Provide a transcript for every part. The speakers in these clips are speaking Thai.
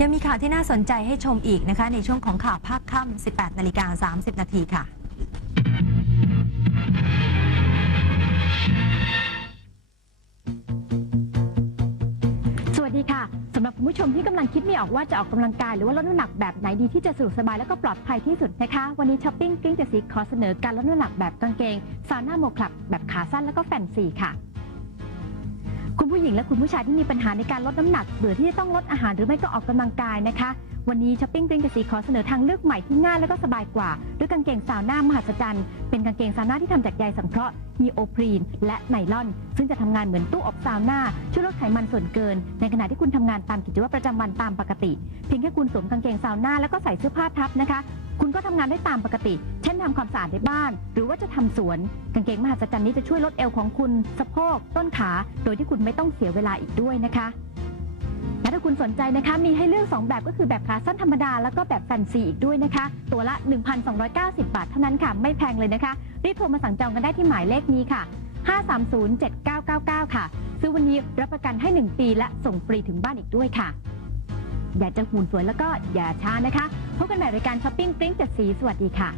ยังมีข่าวที่น่าสนใจให้ชมอีกนะคะ ในช่วงของข่าวภาคค่ำ 18 นาฬิกา 30 นาทีค่ะ สวัสดีค่ะสำหรับคุณผู้ชมที่กำลังคิดไม่ออกว่าจะออกกำลังกายหรือว่าลดน้ำหนักแบบไหนดีที่จะสะดวกสบายแล้วก็ปลอดภัยที่สุดนะคะ วันนี้ช้อปปิ้งกิ้งเจดสีขอเสนอการลดน้ำหนักแบบกางเกงซาวน่าโมคลับแบบขาสั้นแล้วก็แฟนซีค่ะ ผู้หญิงและคุณผู้ชายที่มีปัญหาในการลดน้ำหนักเบื่อที่จะต้องลดอาหารหรือไม่ก็ออกกำลังกายนะคะ วันนี้ช้อปปิ้งกริ้งจดสีขอเสนอทางเลือกใหม่ที่ง่ายและก็สบายกว่า ด้วยกางเกงซาวน่ามหัศจรรย์ เป็นกางเกงซาวน่าที่ทำจากใยสังเคราะห์นีโอพรีน และไนลอน ซึ่งจะทำงานเหมือนตู้อบซาวน่าช่วยลดไขมันส่วนเกิน ในขณะที่คุณทำงานตามกิจวัตรประจำวันตามปกติ เพียงแค่คุณสวมกางเกงซาวน่าแล้วก็ใส่เสื้อผ้าทับนะคะ คุณก็ทำงานได้ตามปกติ เช่นทำความสะอาดในบ้าน หรือว่าจะทำสวน กางเกงมหัศจรรย์นี้จะช่วยลดเอวของคุณ สะโพก ต้นขา โดยที่คุณไม่ต้องเสียเวลาอีกด้วยนะคะ และถ้าคุณสนใจนะคะ มีให้เลือก 2 แบบก็คือแบบขาสั้นธรรมดา แล้วก็แบบแฟนซีอีกด้วยนะคะ ตัวละ 1,290 บาทเท่านั้นค่ะ ไม่แพงเลยนะคะ รีบโทรมาสั่งจองกันได้ที่หมายเลขนี้ค่ะ 5307999 ค่ะ ซื้อวันนี้รับประกันให้ 1 ปีและส่งฟรีถึงบ้านอีกด้วยค่ะ อยากจะหุ่นสวยแล้วก็อย่าช้านะคะ พบกันใหม่รายการช้อปปิ้งปริ้งเจ็ดสีสวัสดีค่ะ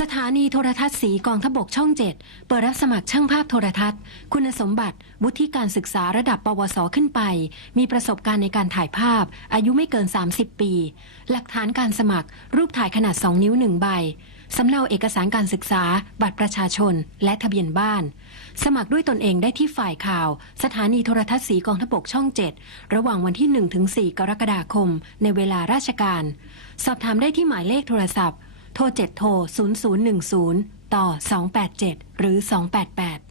สถานีโทรทัศน์สีกองทบกช่อง 7 เปิดรับสมัครช่างภาพโทรทัศน์ คุณสมบัติวุฒิการศึกษาระดับปวสขึ้นไป มีประสบการณ์ในการถ่ายภาพ อายุไม่เกิน 30 ปี หลักฐานการสมัคร รูปถ่ายขนาด 2 นิ้ว 1 ใบสำเนาเอกสารการศึกษา บัตรประชาชน และทะเบียนบ้าน สมัครด้วยตนเองได้ที่ฝ่ายข่าว สถานีโทรทัศน์สีกองทพบกช่อง 7 ระหว่างวันที่ 1-4 กรกฎาคม ในเวลาราชการ สอบถามได้ที่หมายเลขโทรศัพท์ โทร7โทร0010 ต่อ 287 หรือ 288